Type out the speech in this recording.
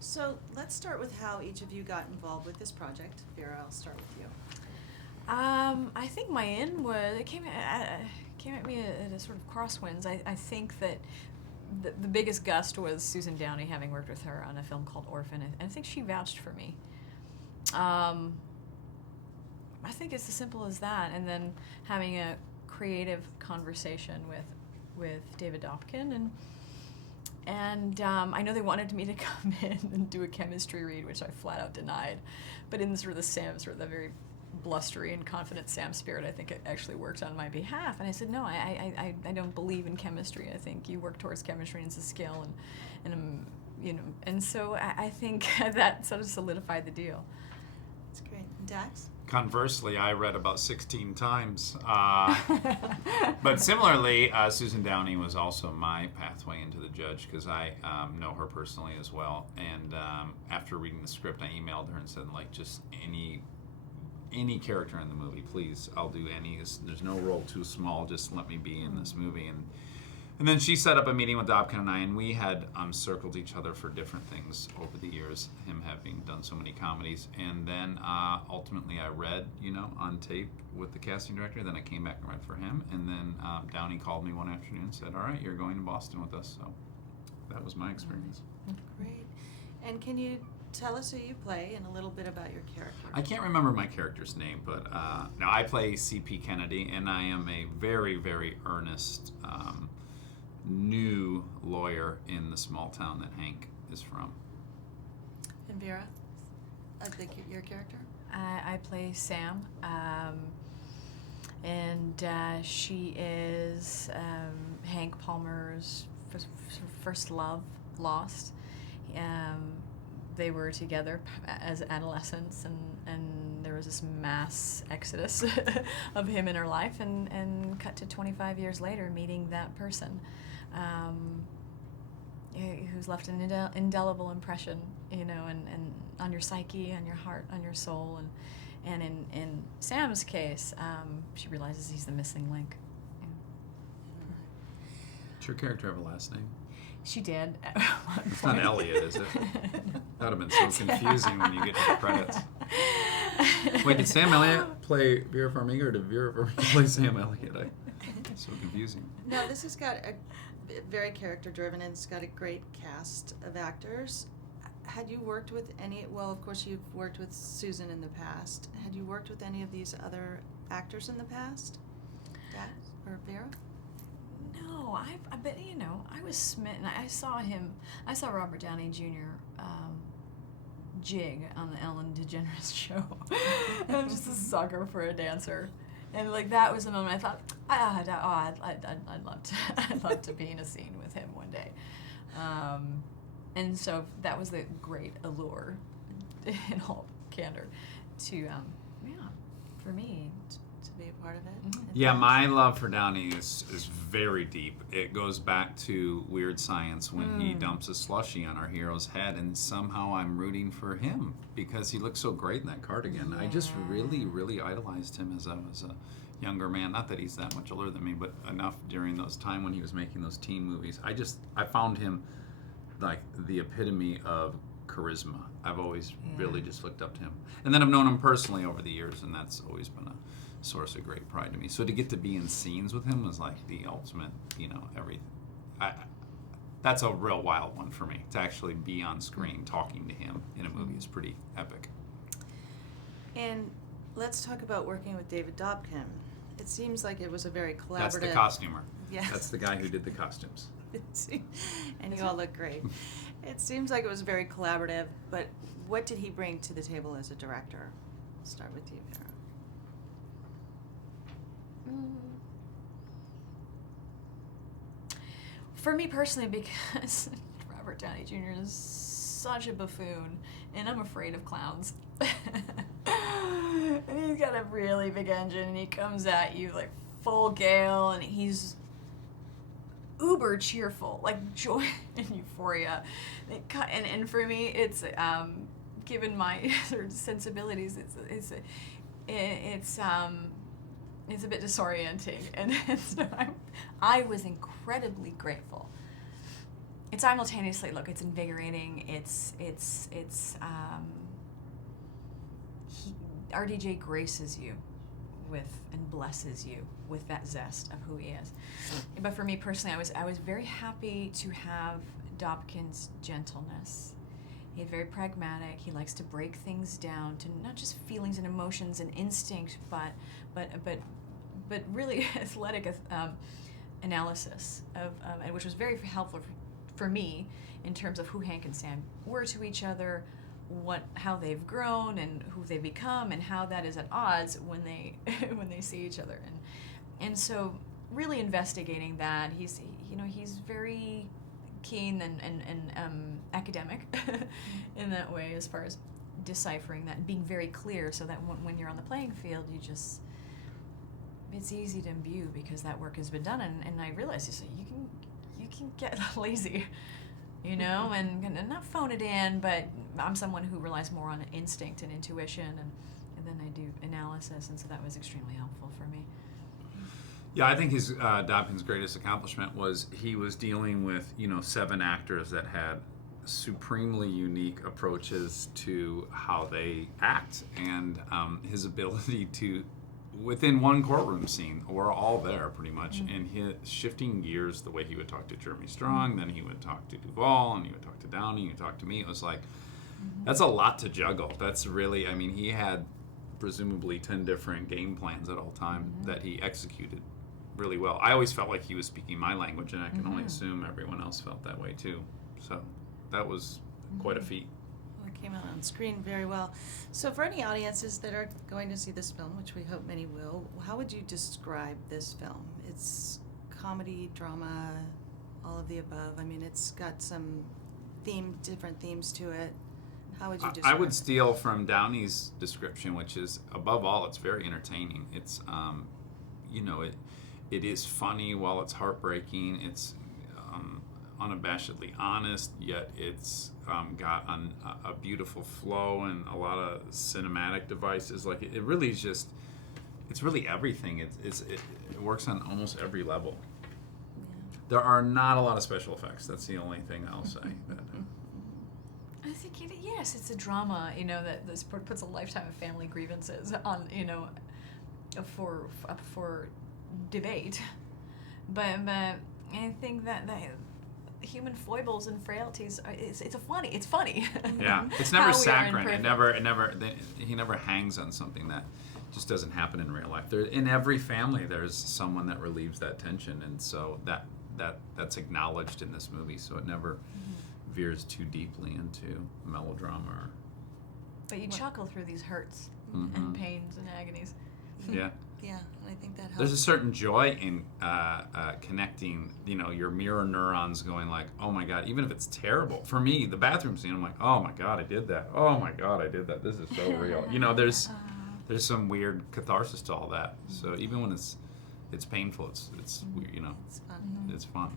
So let's start with how each of you got involved with this project. Vera, I'll start with you. I think my in was, it came at me at a sort of crosswinds. I think that the biggest gust was Susan Downey, having worked with her on a film called Orphan, and I think she vouched for me. I think it's as simple as that, and then having a creative conversation with David Dobkin, and I know they wanted me to come in and do a chemistry read, which I flat out denied, but in sort of the very blustery and confident Sam spirit, I think it actually worked on my behalf. And I said, no, I don't believe in chemistry. I think you work towards chemistry, and it's a skill, and so I think that sort of solidified the deal. That's great. Dax? Conversely, I read about 16 times. But similarly, Susan Downey was also my pathway into the judge, because I know her personally as well. And after reading the script, I emailed her and said, like, just any character in the movie, please. I'll do any. There's no role too small. Just let me be in this movie. And then she set up a meeting with Dobkin and I, and we had circled each other for different things over the years, him having done so many comedies. And then ultimately I read, on tape with the casting director. Then I came back and read for him. And then Downey called me one afternoon and said, all right, you're going to Boston with us. So that was my experience. Great. And can you tell us who you play and a little bit about your character? I can't remember my character's name, but now I play C.P. Kennedy, and I am a very, very earnest new lawyer in the small town that Hank is from. And Vera, your character? I play Sam, and she is Hank Palmer's first love, lost. They were together as adolescents, and there was this mass exodus of him in her life, and cut to 25 years later, meeting that person who's left an indelible impression, and on your psyche, on your heart, on your soul, and in Sam's case, she realizes he's the missing link. Does your character have a last name? She did. It's not Elliot, is it? That would have been so confusing when you get to the credits. Wait, did Sam Elliott play Vera Farmiga, or did Vera Farmiga play Sam Elliott? It's so confusing. No, this has got a very character-driven, and it's got a great cast of actors. Had you worked with well, of course you've worked with Susan in the past. Had you worked with any of these other actors in the past? Dax or Vera? No, but I was smitten. I saw Robert Downey Jr. Jig on the Ellen DeGeneres show. I'm just a sucker for a dancer, and that was the moment I thought, I'd love to be in a scene with him one day, and so that was the great allure, in all candor, to for me. To be a part of it? Mm-hmm. Yeah, my love for Downey is very deep. It goes back to Weird Science when he dumps a slushie on our hero's head, and somehow I'm rooting for him because he looks so great in that cardigan. Yeah. I just really, really idolized him as I was a younger man. Not that he's that much older than me, but enough during those time when he was making those teen movies. I found him like the epitome of charisma. I've always really just looked up to him. And then I've known him personally over the years, and that's always been a source of great pride to me. So to get to be in scenes with him was like the ultimate, everything. That's a real wild one for me. To actually be on screen talking to him in a movie is pretty epic. And let's talk about working with David Dobkin. It seems like it was a very collaborative... That's the costumer. Yes. That's the guy who did the costumes. And you all look great. It seems like it was very collaborative, but what did he bring to the table as a director? I'll start with you, Vera. For me personally, because Robert Downey Jr. is such a buffoon, and I'm afraid of clowns. And he's got a really big engine, and he comes at you like full gale, and he's uber cheerful, like joy and euphoria. And for me, it's given my sort of sensibilities, it's a bit disorienting, and so I was incredibly grateful it's simultaneously, look, it's invigorating. RDJ graces you with and blesses you with that zest of who he is. But for me personally, I was very happy to have Dobkin's gentleness. He's very pragmatic. He likes to break things down to not just feelings and emotions and instinct, but really athletic analysis of and which was very helpful for me in terms of who Hank and Sam were to each other, how they've grown and who they've become, and how that is at odds when they when they see each other, and so really investigating that. He's very keen and academic in that way, as far as deciphering that and being very clear, so that when you're on the playing field, it's easy to imbue because that work has been done. And I realized you can get lazy, and not phone it in, but I'm someone who relies more on instinct and intuition, and then I do analysis, and so that was extremely helpful for me. Yeah, I think his Dobkin's greatest accomplishment was he was dealing with 7 actors that had supremely unique approaches to how they act, and his ability to, within one courtroom scene, we're all there pretty much, and his shifting gears, the way he would talk to Jeremy Strong, then he would talk to Duvall, and he would talk to Downey, he would talk to me. It was like, that's a lot to juggle. That's really, he had presumably 10 different game plans at all time that he executed really well. I always felt like he was speaking my language, and I can only assume everyone else felt that way too. So that was quite a feat. Well, it came out on screen very well. So for any audiences that are going to see this film, which we hope many will, how would you describe this film? It's comedy, drama, all of the above. It's got some different themes to it. How would you describe I would it? steal from Downey's description, which is, above all, it's very entertaining. It's it is funny while it's heartbreaking. It's unabashedly honest, yet it's got a beautiful flow and a lot of cinematic devices. Like it really is just, it's really everything. It works on almost every level. Yeah. There are not a lot of special effects. That's the only thing I'll say. I think yes, it's a drama, that this puts a lifetime of family grievances on, for debate, but I think that human foibles and frailties it's funny. Yeah, it's never saccharine. He never hangs on something that just doesn't happen in real life. In every family, there's someone that relieves that tension, and so that's acknowledged in this movie. So it never veers too deeply into melodrama. But you chuckle through these hurts and pains and agonies. Yeah. Yeah, I think that helps. There's a certain joy in connecting, your mirror neurons going like, oh my God, even if it's terrible. For me, the bathroom scene, I'm like, oh my God, I did that. Oh my God, I did that. This is so real. There's some weird catharsis to all that. So even when it's painful, it's weird, It's fun. it's fun.